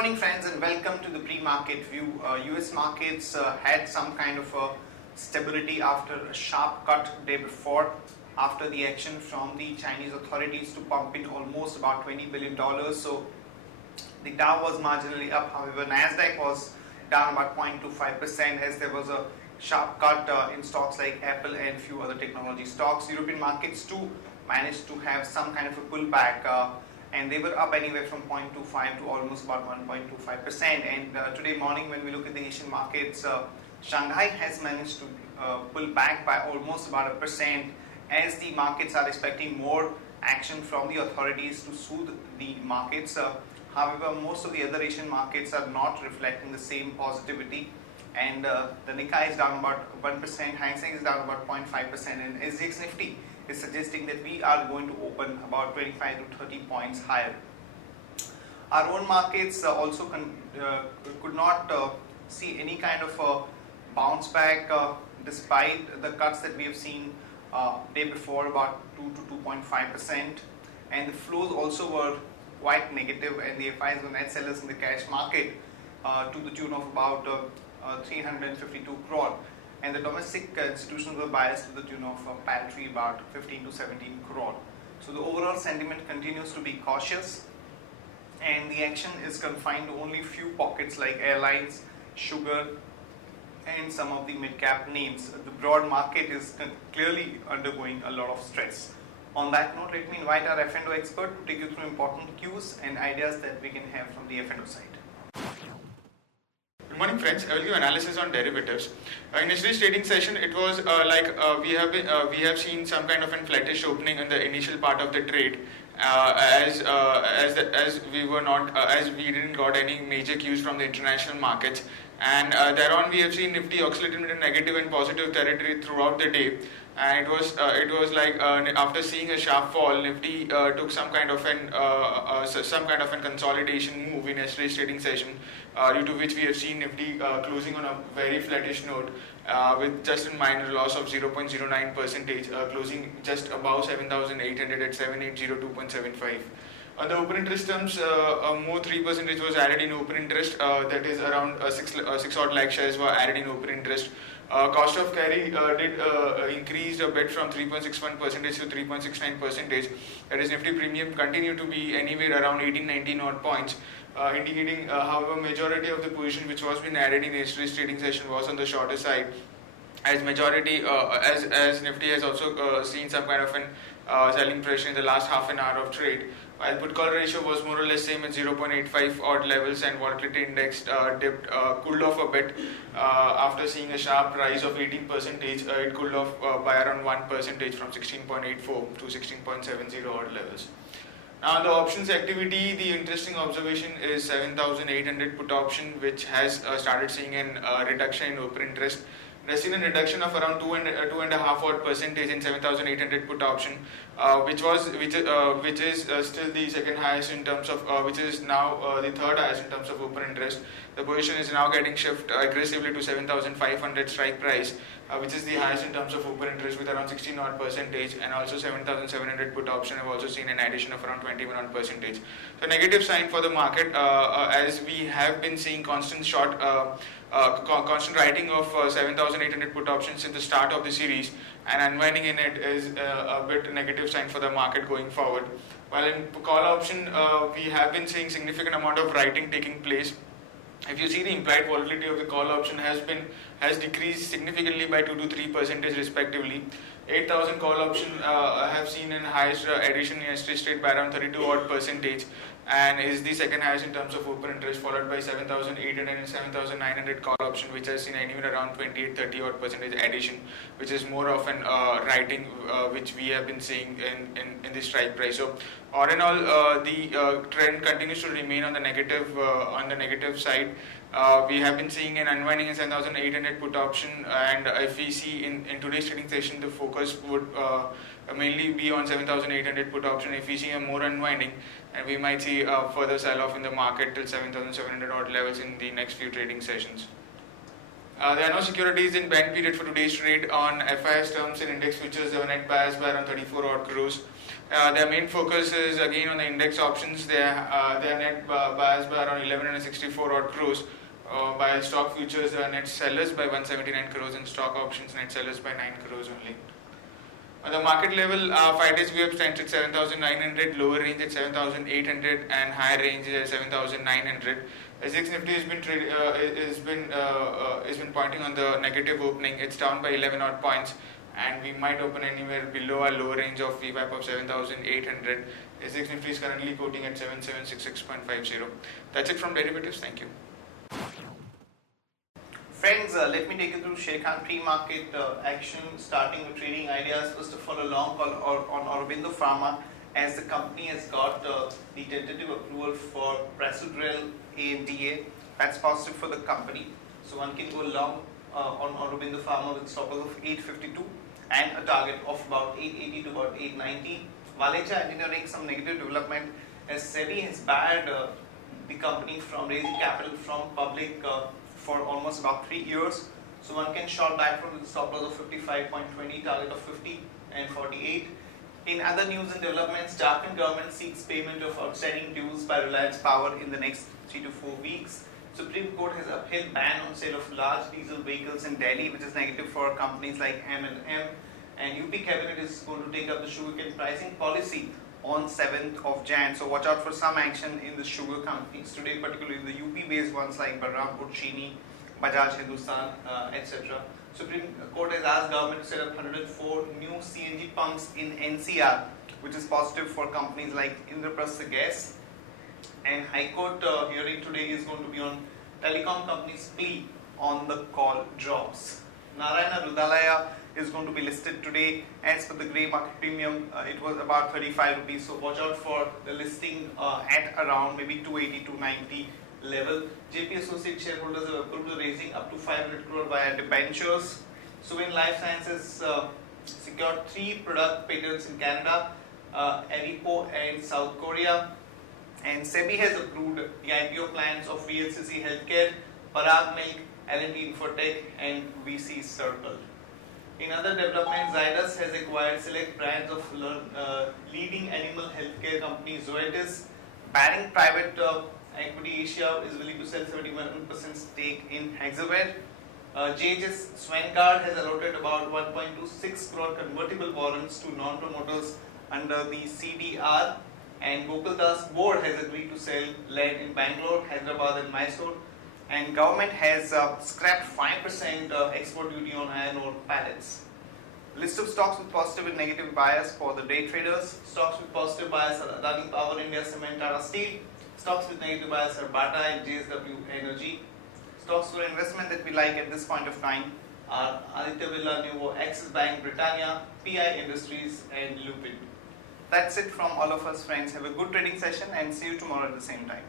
morning friends and welcome to the pre-market view. US markets had some kind of a stability after a sharp cut day before, after the action from the Chinese authorities to pump in almost about $20 billion. So the Dow was marginally up, however Nasdaq was down about 0.25% as there was a sharp cut in stocks like Apple and few other technology stocks. European markets too managed to have some kind of a pullback. And they were up anywhere from 0.25 to almost about 1.25%. And today morning when we look at the Asian markets, Shanghai has managed to pull back by almost about 1% as the markets are expecting more action from the authorities to soothe the markets. However, most of the other Asian markets are not reflecting the same positivity, and the Nikkei is down about 1%, Hang Seng is down about 0.5%, and SGX Nifty is suggesting that we are going to open about 25 to 30 points higher. Our own markets also could not see any kind of a bounce back despite the cuts that we have seen day before, about 2 to 2.5%, and the flows also were quite negative, and the FIs were net sellers in the cash market to the tune of about 352 crore. And the domestic institutions were biased to the tune of paltry about 15 to 17 crore. So the overall sentiment continues to be cautious, and the action is confined to only few pockets like airlines, sugar, and some of the mid-cap names. The broad market is clearly undergoing a lot of stress. On that note, let me invite our F&O expert to take you through important cues and ideas that we can have from the F&O side. Good morning friends, I will give analysis on derivatives. In yesterday's trading session, it was we have seen some kind of a flattish opening in the initial part of the trade, as we didn't got any major cues from the international markets, and thereon we have seen Nifty oscillating in negative and positive territory throughout the day. And it was like after seeing a sharp fall, Nifty took some kind of an consolidation move in yesterday's trading session, due to which we have seen Nifty closing on a very flattish note with just a minor loss of 0.09%, closing just above 7,800 at 7,802.75. On the open interest terms, more 3% was added in open interest, that is around 6 odd lakh shares were added in open interest. Cost of carry did increase a bit from 3.61% to 3.69%. That is, Nifty premium continued to be anywhere around 18-19 odd points, indicating however majority of the position which was been added in yesterday's trading session was on the shorter side, as majority as Nifty has also seen some kind of an selling pressure in the last half an hour of trade, while put call ratio was more or less same at 0.85 odd levels, and volatility index cooled off a bit after seeing a sharp rise of 18%. It cooled off by around 1% from 16.84 to 16.70 odd levels. Now the options activity, the interesting observation is 7,800 put option, which has started seeing a reduction in open interest. There's seen a reduction of around 2.5 odd percentage in 7,800 put option, which is still the second highest in terms of which is now the third highest in terms of open interest. The position is now getting shift aggressively to 7,500 strike price, which is the highest in terms of open interest with around 16 odd percentage, and also 7,700 put option have also seen an addition of around 21 odd percentage. So negative sign for the market, as we have been seeing constant constant writing of 7,800 put options since the start of the series, and unwinding in it is a bit negative sign for the market going forward. While in call option, we have been seeing significant amount of writing taking place. If you see, the implied volatility of the call option has decreased significantly by 2 to 3% respectively. 8,000 call option have seen an highest addition in yesterday's trade by around 32 odd percentage, and is the second highest in terms of open interest, followed by 7,800 and 7,900 call option, which has seen anywhere around 28-30 odd percentage addition, which is more of an writing which we have been seeing in the strike price. So all in all, the trend continues to remain on the negative side. We have been seeing an unwinding in 7,800 put option, and if we see in today's trading session, the focus would mainly be on 7,800 put option. If we see a more unwinding, and we might see a further sell-off in the market till 7,700 odd levels in the next few trading sessions. There are no securities in ban period for today's trade on FIS terms and index futures. There were net buyers by around 34 odd crores. Their main focus is again on the index options. Their net buyers by around 1164 odd crores. By stock futures, net sellers by 179 crores, and stock options net sellers by 9 crores only. On the market level, 5 days we have stands at 7,900, lower range at 7,800, and higher range at 7,900. SGX Nifty has been pointing on the negative opening. It's down by 11 odd points, and we might open anywhere below our lower range of VWAP of 7,800. SGX Nifty is currently quoting at 7766.50. That's it from derivatives. Thank you. Friends, let me take you through Sharekhan pre-market action, starting with trading ideas. First of all, a long call on Aurobindo Pharma, as the company has got the tentative approval for Prasugrel ANDA. That's positive for the company. So one can go long on Aurobindo Pharma with stop loss of 852 and a target of about 880 to about 890. Valecha Engineering, some negative development as SEBI has barred the company from raising capital from public for almost about 3 years. So one can short backward with a stop loss of 55.20, target of 50 and 48. In other news and developments, Jharkhand government seeks payment of outstanding dues by Reliance Power in the next 3 to 4 weeks. Supreme Court has upheld ban on sale of large diesel vehicles in Delhi, which is negative for companies like M&M. And UP cabinet is going to take up the sugarcane pricing policy on 7th of Jan. So watch out for some action in the sugar companies today, particularly the UP based ones like Balrampur Chini, Bajaj Hindustan, etc. Supreme Court has asked government to set up 104 new CNG pumps in NCR, which is positive for companies like Indraprastha Gas. And High Court hearing today is going to be on telecom companies' plea on the call jobs. Narayana Rudalaya is going to be listed today. As per the grey market premium, it was about 35 rupees. So watch out for the listing at around maybe 280 to 90 level. JP Associate shareholders have approved the raising up to 500 crore via debentures. Suven Life Sciences secured 3 product patents in Canada, Avipo and South Korea. And SEBI has approved the IPO plans of VLCC Healthcare, Parag Milk, L&T Infotech and VC Circle. In other developments, Zydus has acquired select brands of leading animal healthcare company Zoetis. Baring Private Equity Asia is willing to sell 71% stake in Hexaware. JHS Swangard has allotted about 1.26 crore convertible warrants to non-promoters under the CDR. And Gokul board has agreed to sell land in Bangalore, Hyderabad and Mysore. And government has scrapped 5% export duty on iron ore pallets. List of stocks with positive and negative bias for the day traders. Stocks with positive bias are Adani Power, India Cement, Tata Steel. Stocks with negative bias are Bata and JSW Energy. Stocks for investment that we like at this point of time are Aditya Birla Nuvo, Axis Bank, Britannia, PI Industries and Lupin. That's it from all of us, friends. Have a good trading session and see you tomorrow at the same time.